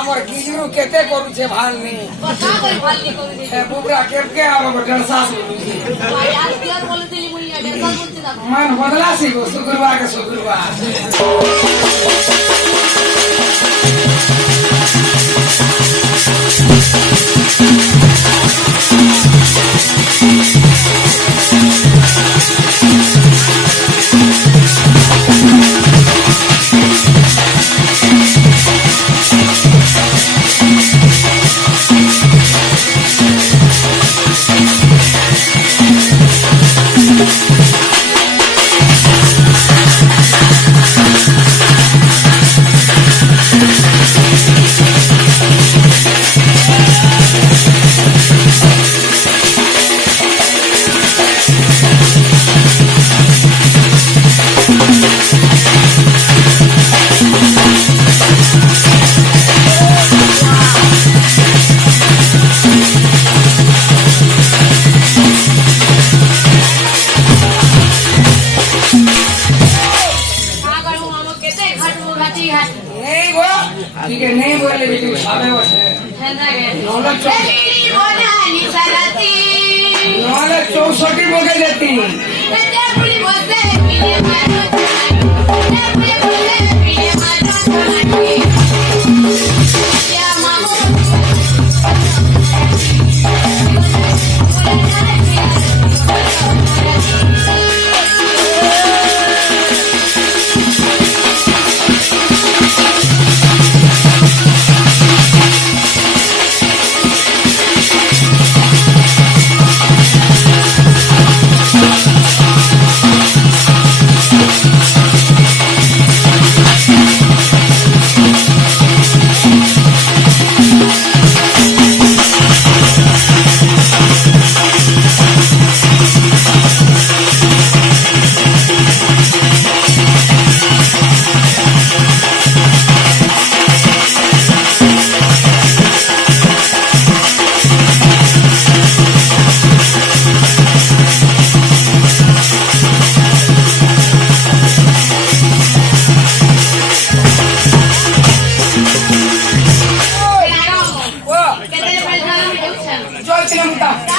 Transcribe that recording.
ଆମର କିଜୁରୁ କେତେ କରୁଛେ ଭାଲନି କଥା କଇ ଭାଲନି କରୁଛି ଏ ବୁବରା କେତେ ଆମ ଡରସାସ କରୁଛି ଭାଇ ଆজ କ୍ଲିୟର बोलतेली मुई एडर बोलते दादा मान बदलासी को शुक्रवार के शुक्रवार नहीं वो ठीक है नहीं बोले लेकिन खावे बसे नौलख 64 बोले देती Joy